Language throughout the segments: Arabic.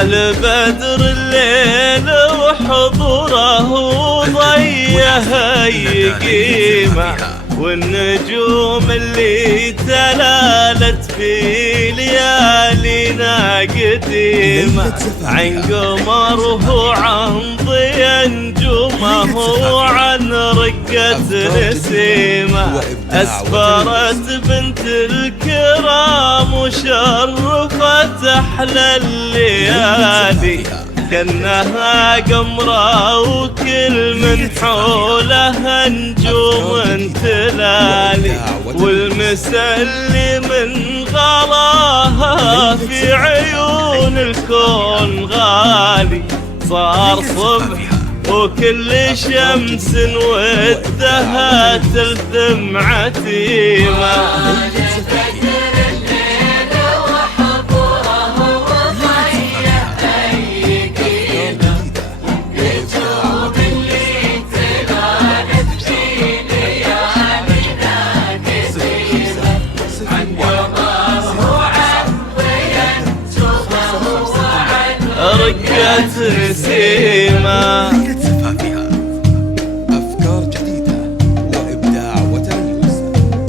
جمال بدر الليل وحضوره ضيه أي قيمة، والنجوم اللي تلالت في ليالينا قديمة، عن قمره وعن ضيا نجومه وعن رقة نسيمة، أسفرت بنت الكرام وشرفت أحلى الليالي، كأنها قمرة وكل من حولها نجوم تلالي، والمسلي من غلاها في عيون الكون غالي، صار صبح وكل شمس ودها تلثم عتيمة. رقة نسيمة أفكار جديدة وإبداع وتميز.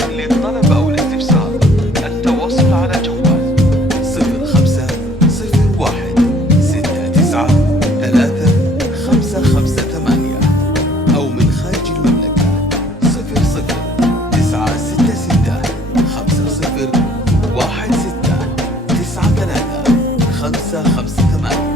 للطلب أو الاستفسار التواصل على جوال 0569 أو من خارج المملكة 00961693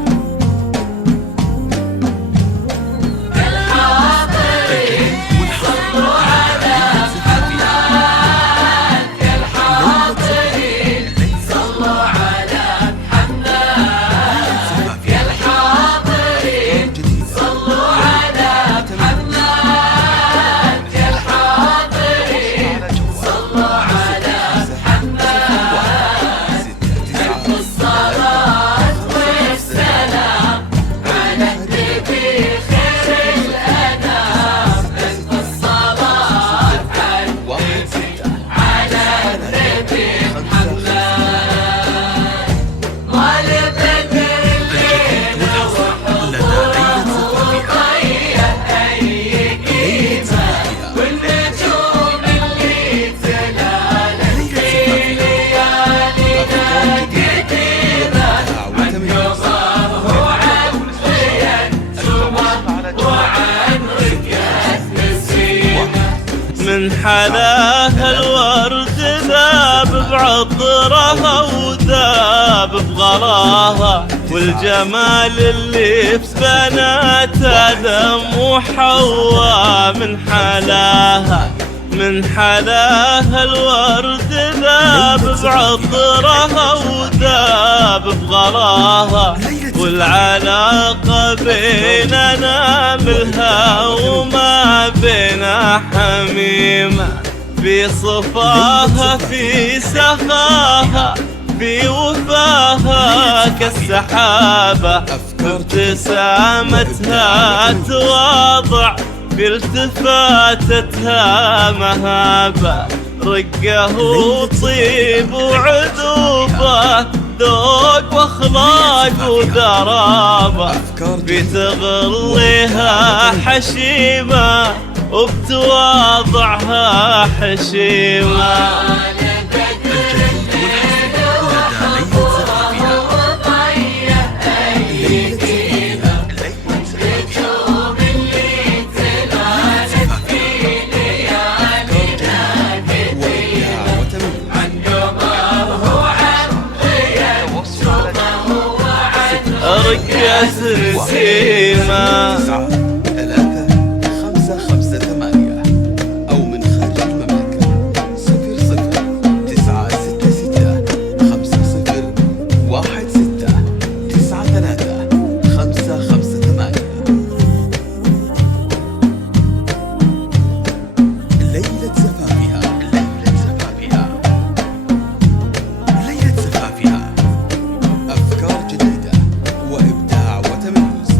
من حلاها الورد ذاب بعطرها وذاب بغلاها، والجمال اللي في بنات آدم وحواء من حلاها الورد ذاب بعطرها وذاب بغلاها، والعلاقة بيننا ملها وما بينا حميمة، في صفاها في سخاها في وفاها كالسحابة، ابتسامتها تواضع في التفاتتها مهابة، رقه وطيب وعذوبة ذوق واخلاق ودرابة، بتغليها حشيمة وبتواضعها حشيمة. رقة نسيمة 9558 أو من خارج المملكة 00961693 ليلة زفافها أفكار جديدة وإبداع وتميز.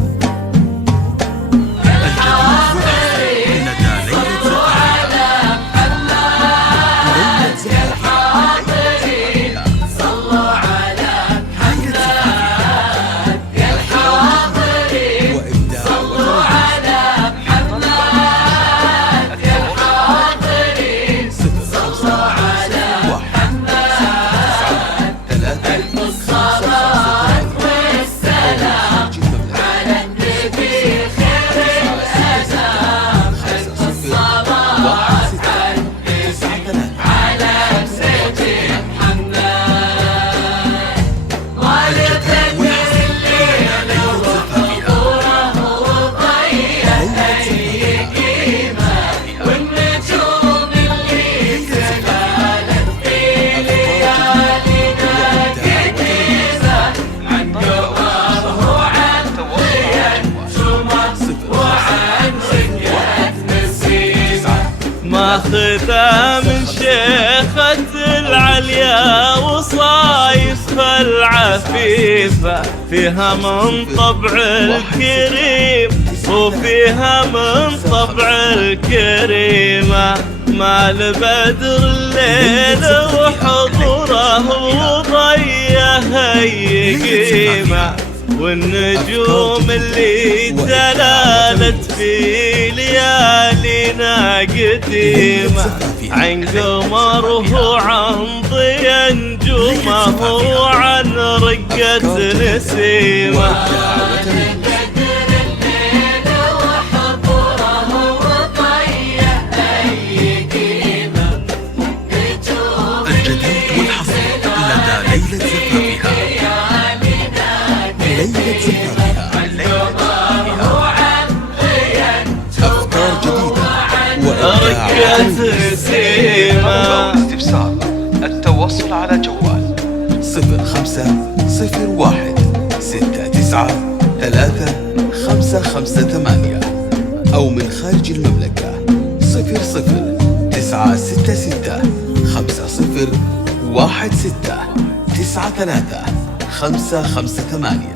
ماخذة من شيخة العليا وصايفها العفيفة، فيها من طبع الكريم وفيها من طبع الكريمة. مال بدر الليل وحضوره وضيه هي قيمة، والنجوم اللي تلالت في ليالينا قديمة، عن قمره وعن ضيا نجومه وعن رقة نسيمة. الجديد والحصري لدى ليلة زفافها. ليلة زفافها أفكار جديدة وإبداع نسيمة. استفسار التواصل على جوال 0501693558 أو من خارج المملكة 00966501693 558.